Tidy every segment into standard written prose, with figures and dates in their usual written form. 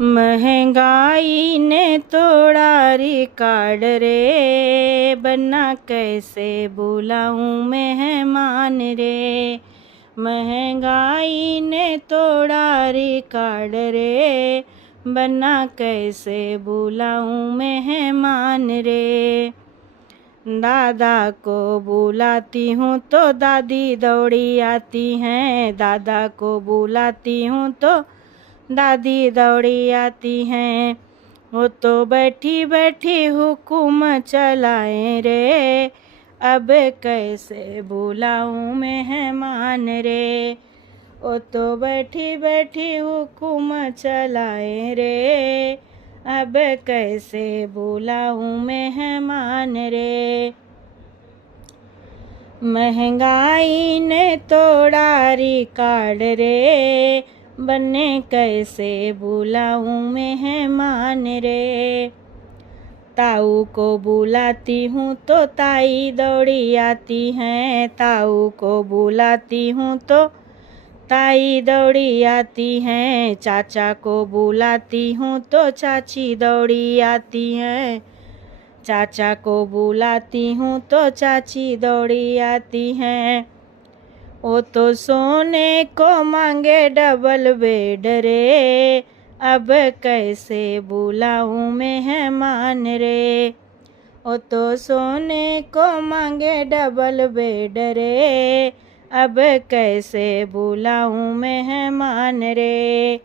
महंगाई ने तोड़ा रिकॉर्ड रे, बना कैसे बुलाऊं मेहमान रे। महंगाई ने तोड़ा रिकॉर्ड रे, बना कैसे बुलाऊं मेहमान रे। दादा को बुलाती हूँ तो दादी दौड़ी आती हैं, दादा को बुलाती हूँ तो दादी दौड़ी आती हैं। वो तो बैठी बैठी हुक्म चलाएं रे, अब कैसे बुलाऊं मेहमान रे। वो तो बैठी बैठी हुक्म चलाएं रे, अब कैसे बुलाऊं मेहमान रे। महंगाई ने तोड़ा रिकॉर्ड रे, बने कैसे बुलाऊं मेहमान रे। ताऊ को बुलाती हूँ तो ताई दौड़ी आती हैं, ताऊ को बुलाती हूँ तो ताई दौड़ी आती हैं। चाचा को बुलाती हूँ तो चाची दौड़ी आती हैं, चाचा को बुलाती हूँ तो चाची दौड़ी आती हैं। वो तो सोने को मांगे डबल बेड रे, अब कैसे बुलाऊं मेहमान रे। वो तो सोने को मांगे डबल बेड रे, अब कैसे बुलाऊं मेहमान रे।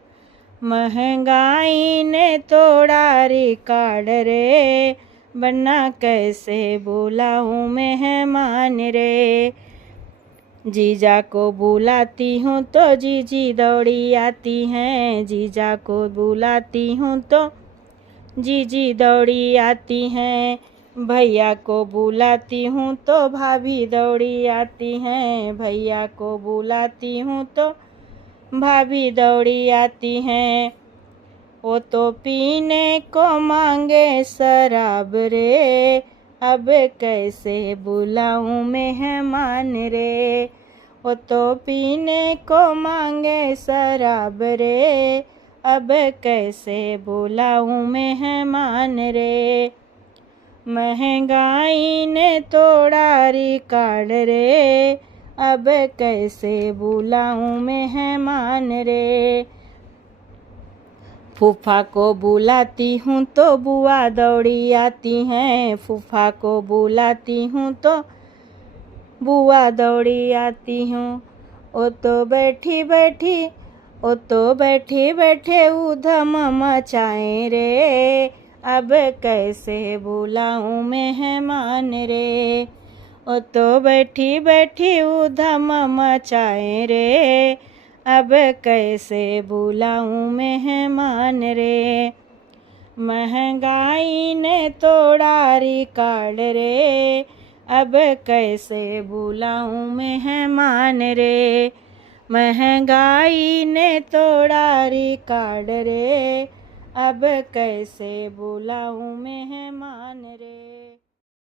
महंगाई ने तोड़ा रिकॉर्ड रे, बना कैसे बुलाऊं मेहमान रे। जीजा को बुलाती हूँ तो जीजी दौड़ी आती हैं, जीजा को बुलाती हूँ तो जीजी दौड़ी आती हैं। भैया को बुलाती हूँ तो भाभी दौड़ी आती हैं, भैया को बुलाती हूँ तो भाभी दौड़ी आती हैं। वो तो पीने को मांगे शराब रे, अब कैसे बुलाऊं मेहमान रे। वो तो पीने को मांगे शराब रे, अब कैसे बुलाऊं मेहमान रे। महंगाई ने तोड़ा रिकॉर्ड रे, अब कैसे बुलाऊं मेहमान रे। फूफा को बुलाती हूँ तो बुआ दौड़ी आती हैं, फूफा को बुलाती हूँ तो बुआ दौड़ी आती हूँ। वो तो बैठी बैठे उधम मचाएं रे, अब कैसे बुलाऊं मेहमान रे। वो तो बैठी उधम मचाएं रे, अब कैसे बुलाऊं मेहमान रे। महंगाई ने तोड़ा रिकॉर्ड रे, अब कैसे बुलाऊं मेहमान रे। महंगाई ने तोड़ा रिकॉर्ड रे, अब कैसे बुलाऊं मेहमान रे।